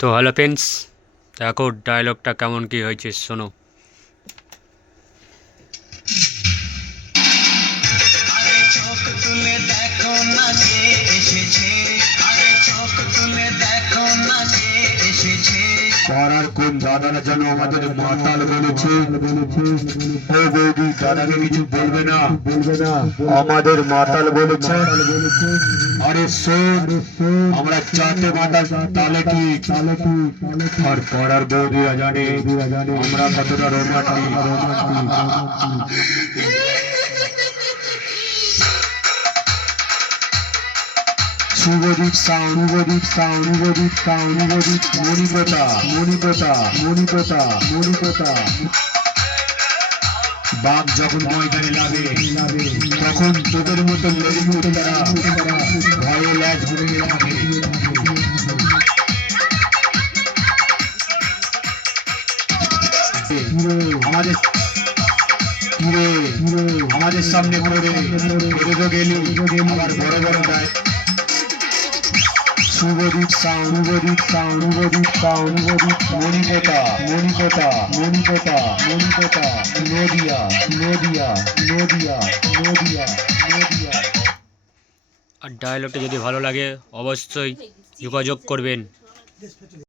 তো hello friends, দেখো ডায়লগটা কেমন কি হয়েছে শোনো। আরে চোখ তুলে দেখো না কে এসেছে, আরে চোখ তুলে দেখো না কে এসেছে। পাড়ার কোন দাদারা যেন আমাদের মাতাল বলেছে। ও বৌদি, দাদাকে কিছু বলবে না, আমাদের মাতাল বলেছে। আরে শোন, আমরা চারটে মাতাল তালে ঠিক, আর পাড়ার বৌদিরা জানে আমরা কতটা romantic. Shubhadip sound, Shubhadip sound, Shubhadip sound, Shubhadip মণিকতা, মণিকতা, মণিকতা, মণিকতা। বাঘ যখন ময়দানে লাগে তখন তোদের মতো লেগে উঠে তারা ভয়ে ল্যাজ ঘুরিয়ে থাকে। আমাদের আমাদের সামনে পড়ে তো গেলি, আবার বড় বড় গায়ে। Shubhadip sound, Shubhadip sound, Shubhadip sound, Shubhadip মণিকতা, মণিকতা, মণিকতা, মণিকতা, নদিয়া, নদিয়া, নদিয়া, নদিয়া, নদিয়া। আর ডায়লগটা যদি ভালো লাগে অবশ্যই যোগাযোগ করবেন।